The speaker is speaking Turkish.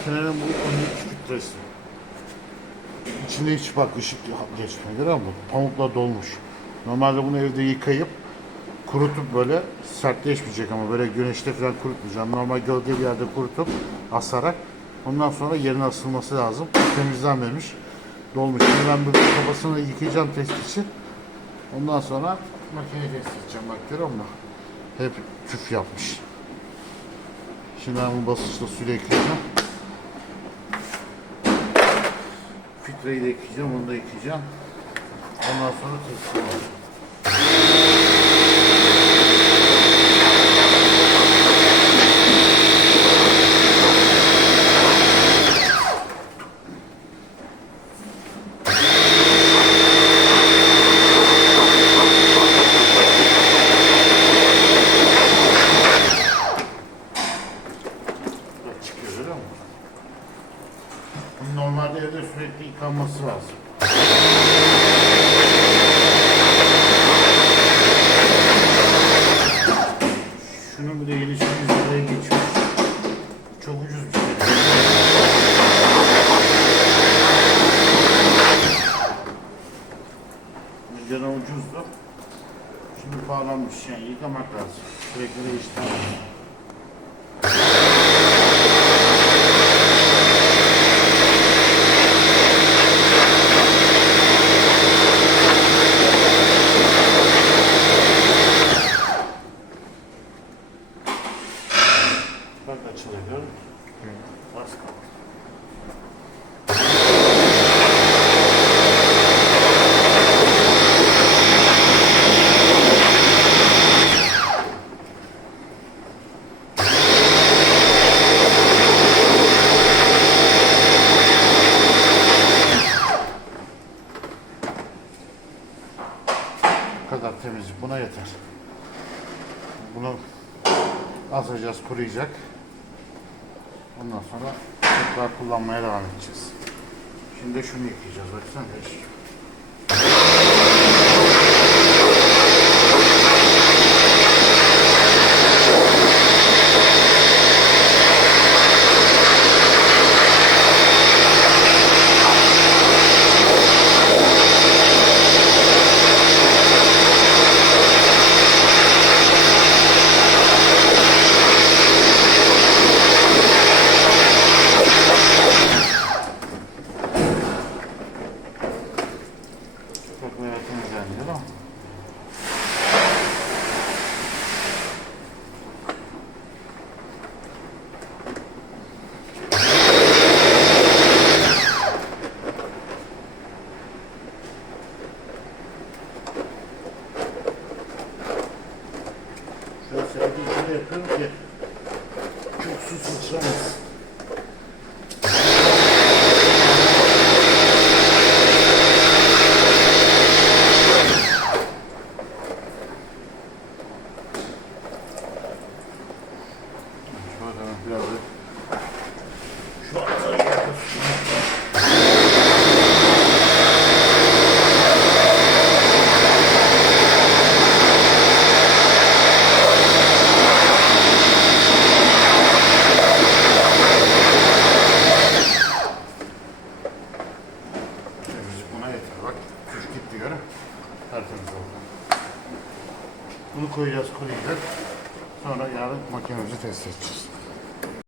makinenin bu 12 filtresi. İçinde hiç bak ışık geçmiyor ama pamukla dolmuş. Normalde bunu evde yıkayıp kurutup böyle sertleşmeyecek ama böyle güneşte falan kurutmayacağım. Normal gölge bir yerde kurutup asarak ondan sonra yerine asılması lazım. Temizlenmemiş. Dolmuş. Şimdi ben bu kafasını yıkayacağım test için. Ondan sonra makineyi test edeceğim. Bak görüyor musun? Hep küf yapmış. Şimdi ben bu basınçla suyla yıkayacağım. Filtreyi de yıkayacağım, onu da yıkayacağım. Ondan sonra teslim olacağım. Bak çıkıyor görüyor musun? Bunun Normalde evde sürekli yıkanması lazım. Şunun bir de 100 liraya geçiyor. Çok ucuz bir şey. Önceden ucuzdu. Şimdi pahalanmış yani yıkamak lazım. Sürekli değiştirmek lazım. Bak açılıyor görüyor musun? Bas kapat. Bu kadar temizlik buna yeter. Bunu asacağız kuruyacak. Ondan sonra tekrar kullanmaya devam edeceğiz. Şimdi şunu yıkayacağız. Baksana. eş. Çok böyle temizlendi değil mi? Sepeti içine yapıyorum ki çok su sıçramasın. Şöyle biraz da şu altına yakın. Temizlik buna yeter. Bak küf gitti göre. Tertemiz oldu. Bunu koyacağız kuruyacak. Sonra yarın makinemizi test edeceğiz.